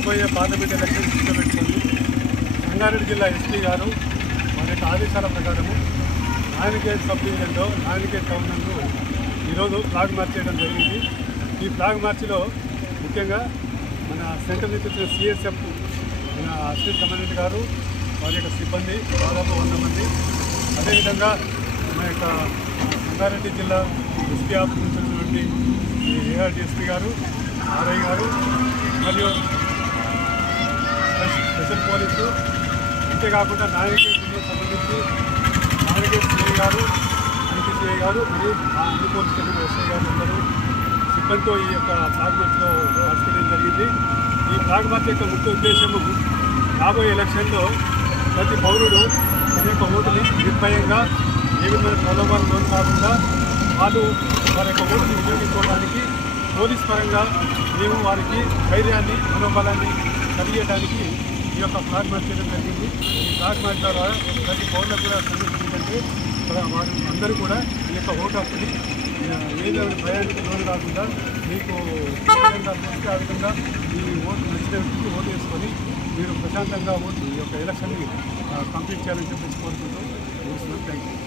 రాబోయే parliament election దృష్టిలో పెట్టుకొని రంగారెడ్డి జిల్లా ఎస్పీ గారు వారి యొక్క ఆదేశాల ప్రకారము నాయనగేట్ సబ్ డివిజన్లో నాయనగేట్ టౌన్ నందు ఈరోజు ఫ్లాగ్ మార్చ్ చేయడం జరిగింది. ఈ ఫ్లాగ్ మార్చిలో ముఖ్యంగా మన సెంట్రల్ నుంచి వచ్చిన సిఎస్ఎఫ్ మన అసిస్టెంట్ కమాండెంట్ గారు వారి యొక్క సిబ్బంది దాదాపు 100 మంది, అదేవిధంగా మన యొక్క రంగారెడ్డి జిల్లా ఎస్పీ ఆఫీస్ నుంచి వచ్చినటువంటి ఏఆర్డిఎస్పీ గారు, ఆర్ఐ గారు మరియు స్పెషల్ పోలీసు, అంతేకాకుండా నాయనగేట్కి సంబంధించి నాయనగేట్ సిఐ గారు, ఐపీసీఐ గారు మరియు అన్ని పోలీస్ స్టేషన్ ఎస్ఐ గారు అందరూ సిబ్బందితో ఈ యొక్క ఫ్లాగ్ మార్చ్లో పార్టిసిపేట్ జరిగింది. ఈ ఫ్లాగ్ మార్చ్ యొక్క ముఖ్య ఉద్దేశము రాబోయే ఎలక్షన్లో ప్రతి పౌరుడు తన యొక్క ఓటుని నిర్భయంగా ఏ విధమైన ప్రలోభాలు లోను కాకుండా వాళ్ళు వారి యొక్క ఓటుని వినియోగించుకోవడానికి పోలీస్ పరంగా మేము వారికి ధైర్యాన్ని మనోబలాన్ని కలిగేయడానికి ఈ యొక్క ఫ్లాగ్ మార్చ్ చేయడం జరిగింది. ఈ ఫ్లాగ్ మార్చ్ ద్వారా ప్రతి పౌరులకు కూడా సందేశం ఏంటంటే వారు అందరూ కూడా ఈ యొక్క ఓటు హక్కుని ఏదో భయానికి లోను కాకుండా మీకు ఏ విధంగా ఆ విధంగా ఈ ఓటు నచ్చిన వ్యక్తికి ఓటు వేసుకొని మీరు ప్రశాంతంగా ఓటు ఈ యొక్క ఎలక్షన్ని కంప్లీట్ చేయాలని చెప్పేసి కోరుకుంటూ ముగిస్తున్నాం. Thank you.